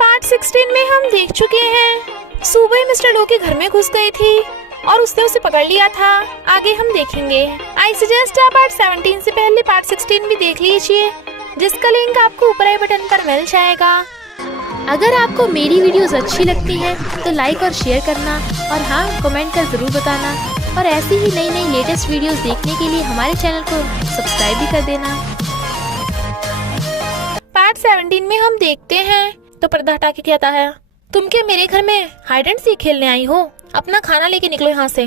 Part 16 में हम देख चुके हैं सुबह मिस्टर लो के घर में घुस गई थी और उसने उसे पकड़ लिया था। आगे हम देखेंगे। आई सजेस्ट आप पार्ट 17 से पहले पार्ट 16 भी देख लीजिए, जिसका लिंक आपको ऊपर आई बटन पर मिल जाएगा। अगर आपको मेरी वीडियोस अच्छी लगती है तो लाइक और शेयर करना, और हाँ, कमेंट कर जरूर बताना। और ऐसी ही नई नई लेटेस्ट वीडियोस देखने के लिए हमारे चैनल को सब्सक्राइब भी कर देना। पार्ट 17 में हम देखते हैं तो पर्दा हटा के कहता है, तुम क्या मेरे घर में हाइड एंड सीक खेलने आई हो? अपना खाना लेके निकलो यहाँ से।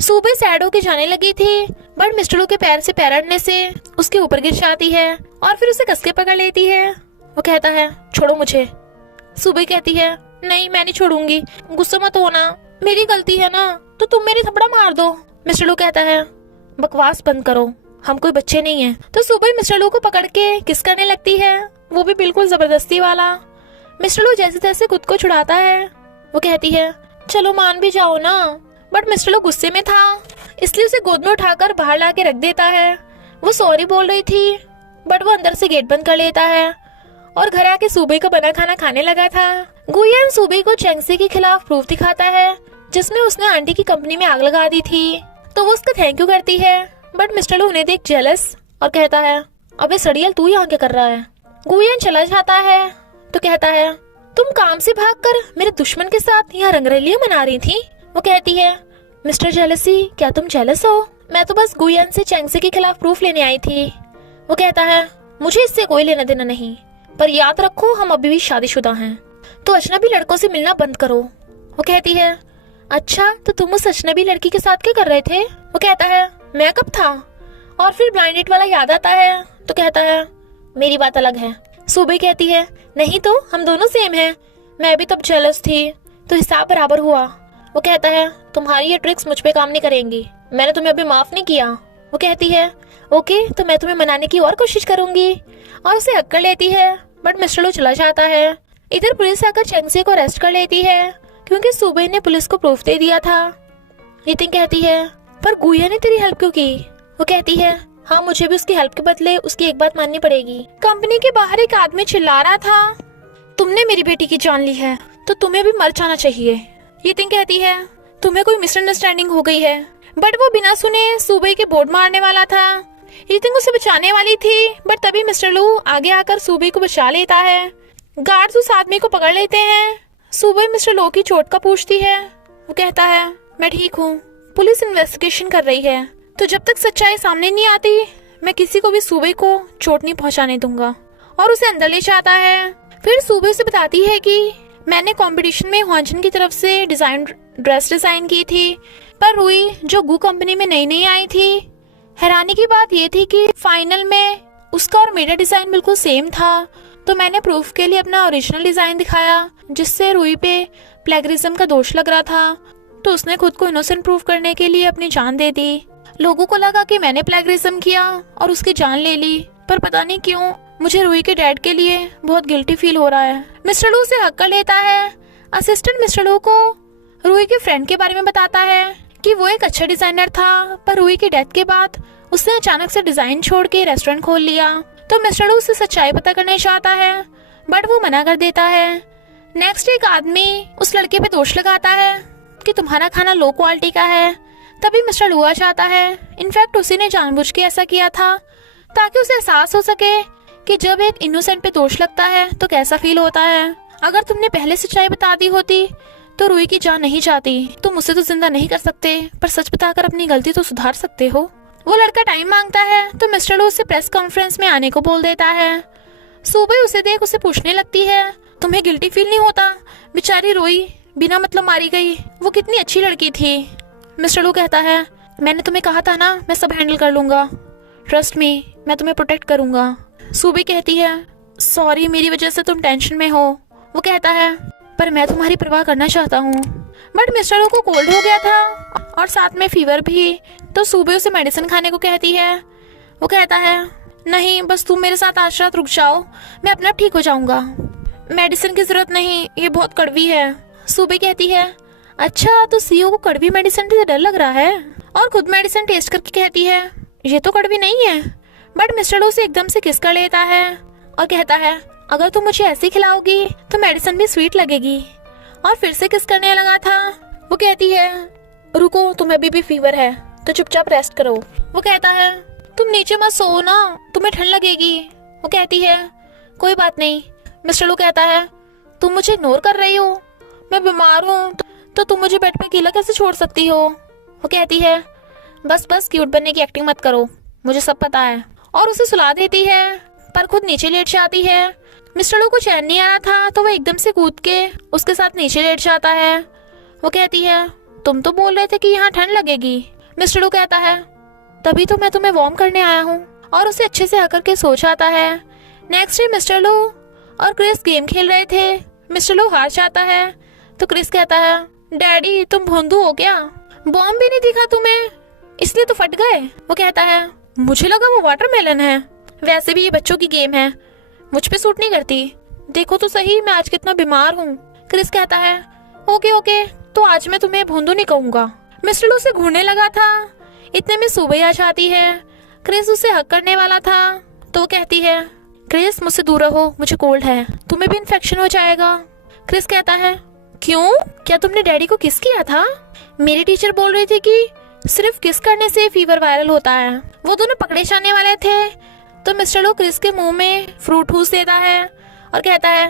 सुबह सैड होके जाने लगी थी, बट मिस्टर लो के पैर से पैर अड़ने से उसके ऊपर गिर जाती है और फिर उसे कस के पकड़ लेती है। वो कहता है, छोड़ो मुझे। सुबह कहती है, नहीं मैं नहीं छोड़ूंगी, गुस्सा मत होना, मेरी गलती है ना, तो तुम मेरी थप्पड़ा मार दो। मिस्टर लो कहता है, बकवास बंद करो, हम कोई बच्चे नहीं हैं। तो सुबह मिस्टर लो को पकड़ के किस करने लगती है, वो भी बिल्कुल जबरदस्ती वाला। मिस्टर लो जैसे तैसे खुद को छुड़ाता है। वो कहती है, चलो मान भी जाओ ना, बट मिस्टर लो गुस्से में था, इसलिए उसे गोद में उठाकर बाहर लाके रख देता है। वो सॉरी बोल रही थी, बट वो अंदर से गेट बंद कर लेता है और घर आके सुबह का बना खाना खाने लगा था। गुयन सुबह को चेंगसी के खिलाफ प्रूफ दिखाता है, जिसमें उसने आंटी की कंपनी में आग लगा दी थी। तो वो उसका थैंक यू करती है, बट मिस्टर लो उन्हें देख जेलस और कहता है, अबे सड़ियल तू यहाँ क्या कर रहा है? गुयन चला जाता है तो कहता है, तुम काम से भागकर मेरे दुश्मन के साथ यहाँ रंगरलियां मना रही थी। वो कहती है, मिस्टर जेलसी, क्या तुम जेलस हो? मैं तो बस गुयन से चेंगसी के खिलाफ प्रूफ लेने आई थी। वो कहता है, मुझे इससे कोई लेना देना नहीं, पर याद रखो हम अभी भी शादीशुदा हैं, तो अजनबी लड़कों से मिलना बंद करो। वो कहती है, अच्छा तो तुम उस अजनबी लड़की के साथ क्या कर रहे थे? वो कहता है, मैं कब था? और फिर ब्लाइंड डेट वाला याद आता है तो कहता है, मेरी बात अलग है। सुबह कहती है, नहीं तो हम दोनों सेम हैं, मैं भी तब जेलस थी, तो हिसाब बराबर हुआ। वो कहता है, तुम्हारी ये ट्रिक्स मुझ पे काम नहीं करेंगी, मैंने तुम्हें अभी माफ नहीं किया। वो कहती है, ओके तो मैं तुम्हें मनाने की और कोशिश करूंगी, और उसे हक कर लेती है, बट मिस्टर लो चला जाता है। इधर पुलिस आकर चेंगसी को अरेस्ट कर लेती है, क्योंकि सुबह ने पुलिस को प्रूफ दे दिया था। नितिन कहती है, पर गुया ने तेरी हेल्प क्यों की? वो कहती है, हाँ मुझे भी उसकी हेल्प के बदले उसकी एक बात माननी पड़ेगी। कंपनी के बाहर एक आदमी चिल्ला रहा था, तुमने मेरी बेटी की जान ली है तो तुम्हें भी मर जाना चाहिए। नितिन कहती है, तुम्हें कोई मिसअंडरस्टैंडिंग हो गई है, बट वो बिना सुने सुबह के बोर्ड मारने वाला था। नितिन उसे बचाने वाली थी, बट तभी मिस्टर लो आगे आकर सुबह को बचा लेता है। गार्ड्स उस आदमी को पकड़ लेते हैं। सुबह मिस्टर लो की चोट का पूछती है। वो कहता है, मैं ठीक हूँ, पुलिस इन्वेस्टिगेशन कर रही है, तो जब तक सच्चाई सामने नहीं आती मैं किसी को भी सुबह को चोट नहीं पहुँचाने दूंगा। और उसे अंदर ले जाता है। फिर सुबह से बताती है कि मैंने कंपटीशन में ह्वानचन की तरफ से ड्रेस डिजाइन की थी, पर रुई जो गू कंपनी में नई नई आई थी। हैरानी की बात ये थी कि फाइनल में उसका और मेरा डिजाइन बिल्कुल सेम था, तो मैंने प्रूफ के लिए अपना ओरिजिनल डिजाइन दिखाया, जिससे रुई पे प्लेगरिज्म का दोष लग रहा था। तो उसने खुद को इनोसेंट प्रूफ करने के लिए अपनी जान दे दी। लोगों को लगा कि मैंने प्लेगरिज्म किया और उसकी जान ले ली, पर पता नहीं क्यों मुझे रुई के डैड के लिए बहुत गिल्टी फील हो रहा है। मिस्टर लो उसे हक कर लेता है। असिस्टेंट मिस्टर लो को रुई के फ्रेंड के बारे में बताता है कि वो एक अच्छा डिजाइनर था, पर रुई की डेथ के बाद उसने अचानक से डिजाइन छोड़ के रेस्टोरेंट खोल लिया। तो मिस्टर लो उससे सच्चाई पता करना चाहता है, बट वो मना कर देता है। नेक्स्ट एक आदमी उस लड़के पे दोष लगाता है कि तुम्हारा खाना लो क्वालिटी का है। तभी मिस्टर लो आ जाता है। इनफैक्ट उसी ने जानबूझ के ऐसा किया था, ताकि उसे एहसास हो सके कि जब एक इनोसेंट पे दोष लगता है तो कैसा फील होता है। अगर तुमने पहले सच्चाई बता दी होती तो रुई की जान नहीं जाती। तुम उसे तो जिंदा नहीं कर सकते, पर सच बताकर अपनी गलती तो सुधार सकते हो। वो लड़का टाइम मांगता है, तो मिस्टर लो उसे प्रेस कॉन्फ्रेंस में आने को बोल देता है। सुबह उसे देख उसे पूछने लगती है, तुम्हें गिल्टी फील नहीं होता? बेचारी रोई बिना मतलब मारी गई, वो कितनी अच्छी लड़की थी। मिस्टर लो कहता है, मैंने तुम्हें कहा था ना, मैं सब हैंडल कर लूंगा, ट्रस्ट मी, मैं तुम्हें प्रोटेक्ट करूंगा। सुबह कहती है, सॉरी मेरी वजह से तुम टेंशन में हो। वो कहता है, पर मैं तुम्हारी परवाह करना चाहता हूँ। बट मिस्टर लो को कोल्ड हो गया था और साथ में फीवर भी, तो सुबह उसे मेडिसिन खाने को कहती है। वो कहता है, नहीं बस तुम मेरे साथ आज रात रुक जाओ, मैं अपने आप ठीक हो जाऊंगा, मेडिसिन की जरूरत नहीं, ये बहुत कड़वी है। सुबह कहती है, अच्छा तो सीईओ को कड़वी मेडिसिन से डर लग रहा है, और खुद मेडिसिन टेस्ट करके कहती है, ये तो कड़वी नहीं है। बट मिस्टर लो उसे एकदम से किस कर लेता है और कहता है, अगर तुम मुझे ऐसे खिलाओगी तो मेडिसिन भी स्वीट लगेगी। और फिर से किस करने लगा था। वो कहती है रुको, तुम्हें अभी भी फीवर है तो चुपचाप रेस्ट करो। वो कहता है तुम नीचे मत सो ना, तुम्हें ठंड लगेगी। वो कहती है कोई बात नहीं। मिस्टर लू कहता है तुम मुझे इग्नोर कर रही हो, मैं बीमार हूँ तो तुम मुझे बेड पे अकेला कैसे छोड़ सकती हो। वो कहती है बस बस क्यूट बनने की एक्टिंग मत करो, मुझे सब पता है। और उसे सुला देती है पर खुद नीचे लेट जाती है। मिस्टर लू को चैन नहीं आ रहा था तो वो एकदम से कूद के उसके साथ नीचे लेट जाता है। वो कहती है तुम तो बोल रहे थे कि यहाँ ठंड लगेगी। मिस्टर लू कहता है तभी तो मैं तुम्हें वार्म करने आया हूँ, और उसे अच्छे से हक के सो जाता है। नेक्स्ट डे मिस्टर लू और क्रिस गेम खेल रहे थे। मिस्टर लू हार जाता है तो क्रिस कहता है डैडी तुम भोंदू हो क्या, बॉम्ब भी नहीं दिखा तुम्हें इसलिए तो फट गए। वो कहता है मुझे लगा वो वाटरमेलन है, वैसे भी ये बच्चों की गेम है, मुझ पे सूट नहीं करती, देखो तो सही मैं आज कितना बीमार हूँ। क्रिस कहता है ओके ओके तो आज मैं तुम्हें भोंदू नहीं कहूंगा। मिस्टर लू से घूरने लगा था, इतने में सुबह आ जाती है। क्रिस उसे हक करने वाला था तो वो कहती है क्रिस मुझसे दूर रहो, मुझे कोल्ड है, तुम्हें भी इन्फेक्शन हो जाएगा। क्रिस कहता है क्यों, क्या तुमने डैडी को किस किया था। मेरी टीचर बोल रही थी कि सिर्फ किस करने से फीवर वायरल होता है। वो दोनों पकड़े जाने वाले थे तो मिस्टर लू क्रिस के मुंह में फ्रूट ठूस देता है और कहता है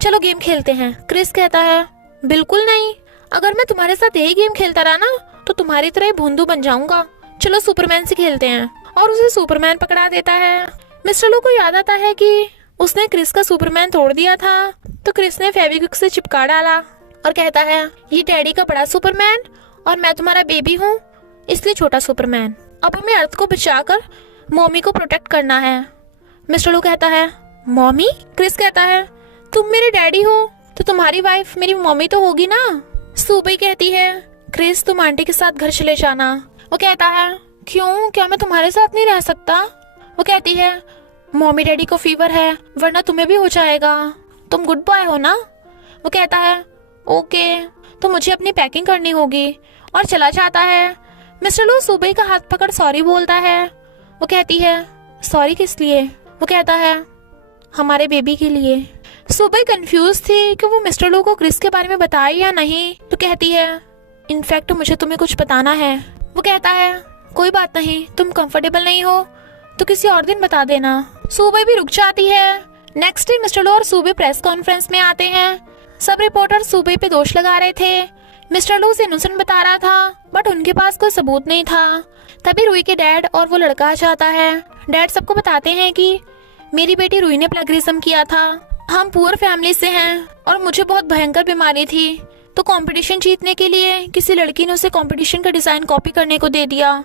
चलो गेम खेलते हैं। क्रिस कहता है बिल्कुल नहीं, अगर मैं तुम्हारे साथ यही गेम खेलता रहा ना तो तुम्हारी तरह भोंदू बन जाऊंगा, चलो सुपरमैन से खेलते हैं। और उसे सुपरमैन पकड़ा देता है। मिस्टर लू को याद आता है कि उसने क्रिस का सुपरमैन तोड़ दिया था तो क्रिस ने फेविक्विक से चिपका डाला और कहता है ये डैडी का बड़ा सुपरमैन और मैं तुम्हारा बेबी हूँ इसलिए छोटा सुपरमैन, अब हमें अर्थ को बचाकर मॉमी को प्रोटेक्ट करना है। मिस्टर लू कहता है मॉमी। क्रिस कहता है तुम मेरे डैडी हो तो तुम्हारी वाइफ मेरी मॉमी तो होगी ना। सुबह कहती है क्रिस तुम आंटी के साथ घर चले जाना। वो कहता है क्यों, क्या मैं तुम्हारे साथ नहीं रह सकता। वो कहती है मॉमी डैडी को फीवर है वरना तुम्हें भी हो जाएगा, तुम गुड बॉय हो ना। वो कहता है ओके तो मुझे अपनी पैकिंग करनी होगी और चला जाता है। मिस्टर लू सुबह का हाथ पकड़ सॉरी बोलता है। वो कहती है सॉरी किस लिए। वो कहता है हमारे बेबी के लिए। सुबह कंफ्यूज थी कि वो मिस्टर लू को क्रिस के बारे में बताए या नहीं तो कहती है इनफैक्ट मुझे तुम्हें कुछ बताना है। वो कहता है कोई बात नहीं, तुम कंफर्टेबल नहीं हो तो किसी और दिन बता देना। सुबह भी रुक जाती है। नेक्स्ट डे मिस्टर लू और सुबह प्रेस कॉन्फ्रेंस में आते हैं। सब रिपोर्टर सुबह पे दोष लगा रहे थे। मिस्टर लू उसे इनोसेंट बता रहा था बट उनके पास कोई सबूत नहीं था। तभी रूही के डैड और वो लड़का आ जाता है। डैड सबको बताते हैं कि मेरी बेटी रूही ने प्लेगरिज्म किया था, हम पुअर फैमिली से हैं और मुझे बहुत भयंकर बीमारी थी तो कंपटीशन जीतने के लिए किसी लड़की ने उसे कंपटीशन का डिजाइन कॉपी करने को दे दिया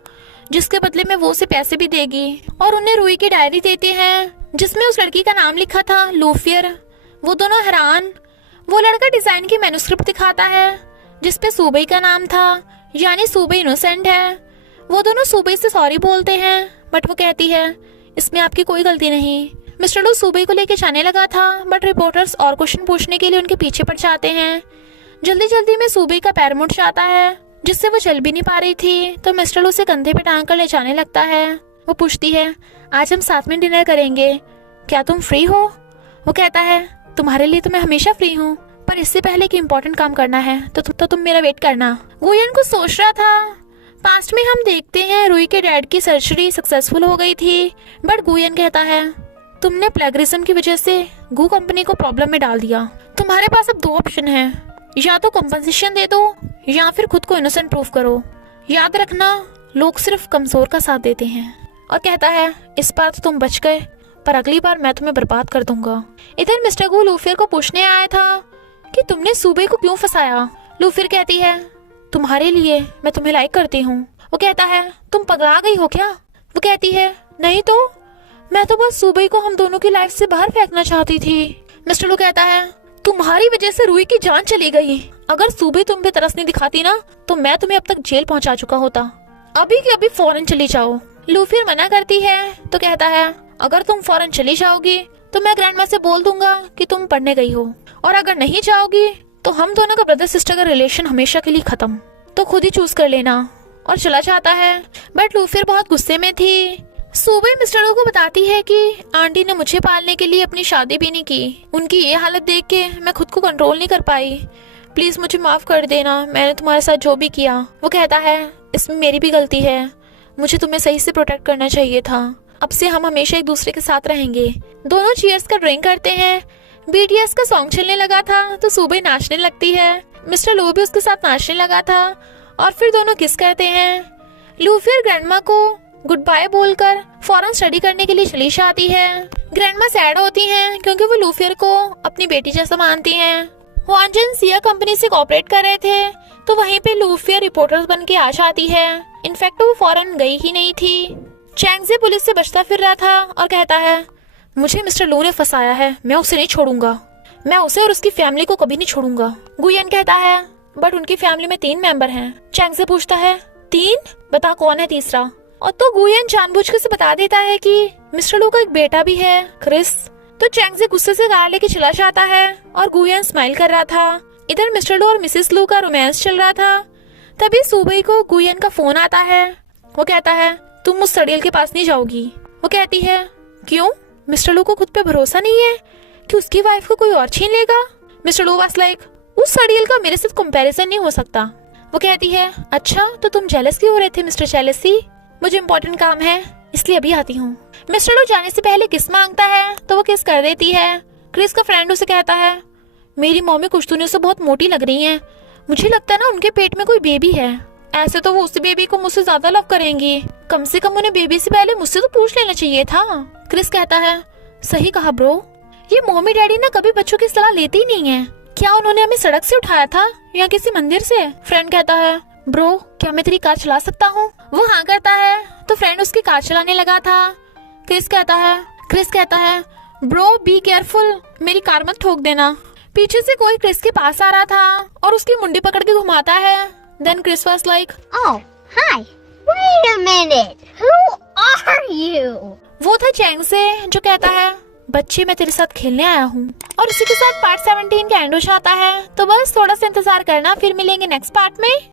जिसके बदले में वो उसे पैसे भी देगी। और उन्हें रूही की डायरी देते हैं जिसमें उस लड़की का नाम लिखा था लूफियर। वो दोनों हैरान। वो लड़का डिजाइन की मैन्युस्क्रिप्ट दिखाता है जिसपे सुबह का नाम था, यानी सुबह इनोसेंट है। वो दोनों सुबह से सॉरी बोलते हैं बट वो कहती है इसमें आपकी कोई गलती नहीं। मिस्टर लू सुबह को लेके जाने लगा था बट रिपोर्टर्स और क्वेश्चन पूछने के लिए उनके पीछे पड़ जाते हैं। जल्दी जल्दी में सुबह का पैर मुड़ जाता है जिससे वो चल भी नहीं पा रही थी तो मिस्टर लू उसे कंधे पे टांग कर ले जाने लगता है। वो पूछती है आज हम साथ में डिनर करेंगे, क्या तुम फ्री हो। वो कहता है तुम्हारे लिए तो मैं हमेशा फ्री हूँ पर इससे पहले कि इम्पोर्टेंट काम करना है तो तुम मेरा वेट करना। गुयन कुछ सोच रहा था। पास्ट में हम देखते हैं रूही के डैड की सर्जरी सक्सेसफुल हो गई थी बट गुयन कहता है तुमने प्लेगरिज्म की वजह से गू कंपनी को प्रॉब्लम में डाल दिया, तुम्हारे पास अब दो ऑप्शन है, या तो कंपनसेशन दे दो या फिर खुद को इनोसेंट प्रूफ करो। याद रखना लोग सिर्फ कमजोर का साथ देते हैं। और कहता है इस बार तो तुम बच गए पर अगली बार मैं तुम्हें बर्बाद कर दूंगा। इधर मिस्टर गू लूफियर को पूछने आया था कि तुमने सुबह को क्यों फंसाया। लूफियर कहती है तुम्हारे लिए, मैं तुम्हें लाइक करती हूँ। वो कहता है तुम पगला गई हो क्या। वो कहती है नहीं तो मैं तो बस सुबह को हम दोनों की लाइफ से बाहर फेंकना चाहती थी। मिस्टर लू कहता है तुम्हारी वजह से रूही की जान चली गई, अगर सुबह तुम पे तरस नहीं दिखाती ना तो मैं तुम्हें अब तक जेल पहुंचा चुका होता, अभी के अभी फौरन चली जाओ। लूफियर मना करती है तो कहता है अगर तुम फौरन चली जाओगी तो मैं ग्रैंडमा से बोल दूंगा कि तुम पढ़ने गई हो, और अगर नहीं जाओगी तो हम दोनों का ब्रदर सिस्टर का रिलेशन हमेशा के लिए खत्म, तो खुद ही चूज कर लेना। और चला जाता है। बट लूफियर बहुत गुस्से में थी सुबह मिस्टर लू को बताती है कि आंटी ने मुझे पालने के लिए अपनी शादी भी नहीं की। उनकी ये हालत देख के मैं खुद को कंट्रोल नहीं कर पाई। प्लीज मुझे माफ कर देना, मैंने तुम्हारे साथ जो भी किया। वो कहता है इसमें मेरी भी गलती है, मुझे तुम्हें सही से प्रोटेक्ट करना चाहिए था। अब से हम हमेशा एक दूसरे के साथ रहेंगे। दोनों चीयर्स का ड्रिंक करते हैं। बीटीएस का सॉन्ग चलने लगा था तो सुबह नाचने लगती है। मिस्टर लू भी उसके साथ नाचने लगा था और फिर दोनों किस करते हैं। लूफियर ग्रैंडमा को गुड बाय बोलकर फौरन स्टडी करने के लिए चली जाती है। ग्रैंडमा सैड होती हैं क्योंकि वो लूफियर को अपनी बेटी जैसा मानती हैं। वांजन सिया कंपनी से कोऑपरेट कर रहे थे तो वहीं पे लूफियर रिपोर्टर बन के आ जाती है। इनफैक्ट वो फौरन गई ही नहीं थी। चैंगजे पुलिस से बचता फिर रहा था और कहता है मुझे मिस्टर लू ने फंसाया है, मैं उसे नहीं छोड़ूंगा, मैं उसे और उसकी फैमिली को कभी नहीं छोड़ूंगा। गुयन कहता है बट उनकी फैमिली में 3 मेंबर हैं। चैंगजे पूछता है 3? बता कौन है तीसरा। और तो गुयन जानबूझ के से बता देता है कि मिस्टर लू का एक बेटा भी है, क्रिस। तो चैंगजे गुस्से से कार लेके चला जाता है और गुयन स्माइल कर रहा था। इधर मिस्टर लू और मिसेस लू का रोमांस चल रहा था। तभी सुबह को गुयन का फोन आता है। वो कहता है तुम उस सड़ियल के पास नहीं जाओगी। वो कहती है क्यों? मिस्टर लू को खुद पे भरोसा नहीं है कि उसकी वाइफ को कोई और छीन लेगा। मिस्टर लू वाज लाइक उस सड़ियल का मेरे साथ कंपैरिजन नहीं हो सकता। वो कहती है अच्छा तो तुम जेलस क्यों हो रहे थे मिस्टर जेलसी? मुझे इम्पोर्टेंट काम है इसलिए अभी आती हूँ। मिस्टर लू जाने से पहले किस मांगता है तो वो किस कर देती है। क्रिस का फ्रेंड उसे कहता है मेरी मम्मी कुछ दिनों से बहुत मोटी लग रही है, मुझे लगता है ना उनके पेट में कोई बेबी है। ऐसे तो वो उस बेबी को मुझसे ज्यादा लव करेंगी, कम से कम उन्हें बेबी से पहले मुझसे तो पूछ लेना चाहिए था। क्रिस कहता है सही कहा ब्रो, ये मम्मी डैडी ना कभी बच्चों की सलाह लेते ही नहीं है। क्या उन्होंने हमें सड़क से उठाया था या किसी मंदिर से? फ्रेंड कहता है ब्रो क्या मैं तेरी कार चला सकता हूँ? वो हाँ करता है तो फ्रेंड उसकी कार चलाने लगा था। क्रिस कहता है ब्रो बी केयरफुल, मेरी कार मत ठोक देना। पीछे से कोई क्रिस के पास आ रहा था और उसकी मुंडी पकड़ के घुमाता है। Then Chris was like Oh, hi. Wait a minute. Who are you? वो था चैंग से जो कहता है बच्चे मैं तेरे साथ खेलने आया हूँ। और उसी के साथ पार्ट 17 का एंड हो जाता है। तो बस थोड़ा सा इंतजार करना, फिर मिलेंगे नेक्स्ट पार्ट में।